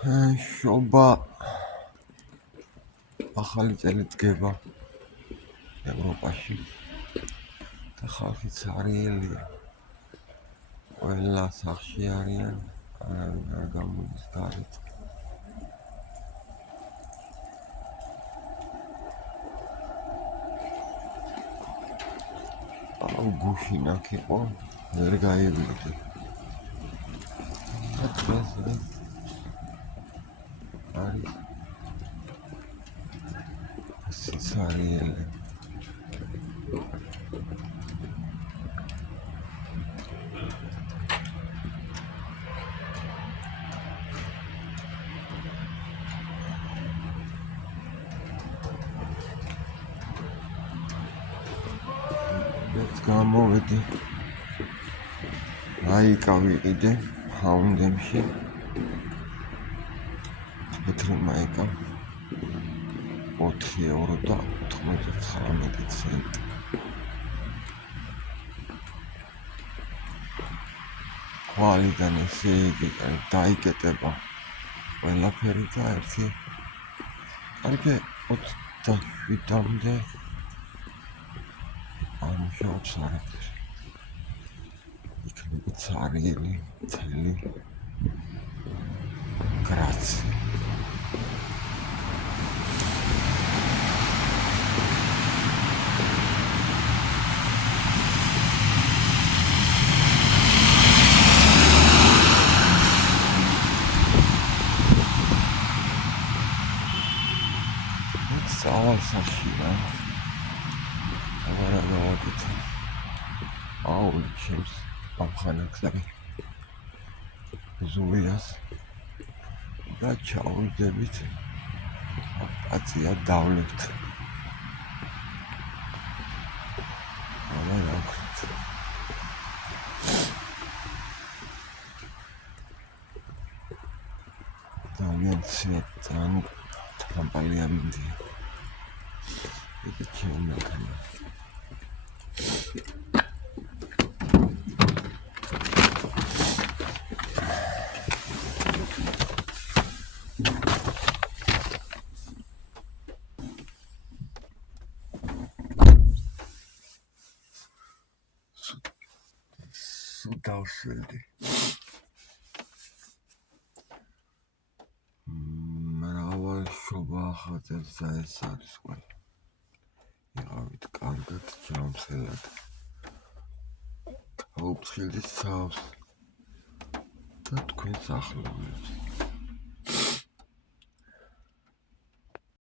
შობა ახალი წელი დგება ევროპაში და ხალხი ცარიელია. ყველა სახში არიან, არავინ არ გამოდის გარეთ. გუშინ აქ იყო, ვერ გაივლები. დღეს არის სიცარიელი. გამოვედი აიკა ვიყიდე ჰაუნდემში თეთრი მაიკა 4 ევრო და 99 ცენტი კვალიდან ესე იგი დაიკეტება ყველაფერი და ერთი არქე 27-მდე ამუშავებს არაფერი. იქნება ცარიელი, მთელი გრაცი. სავალსაში რა. აღარა გავაკეთე. ჩემს ამხანაგზარი ზულიას და ჩავიდებით აკაცია დავლეთ. აღარა ვქრით. ძალიან თამბალია მინდია. იგი ჩემნაკანა. დავშვედი. მრავალ შობა ახალწელს და ეს არის ყველა. იყავით კარგად, ჯანმრთელად. გაუფრთხილდით თავს და თქვენს ახლობლებს.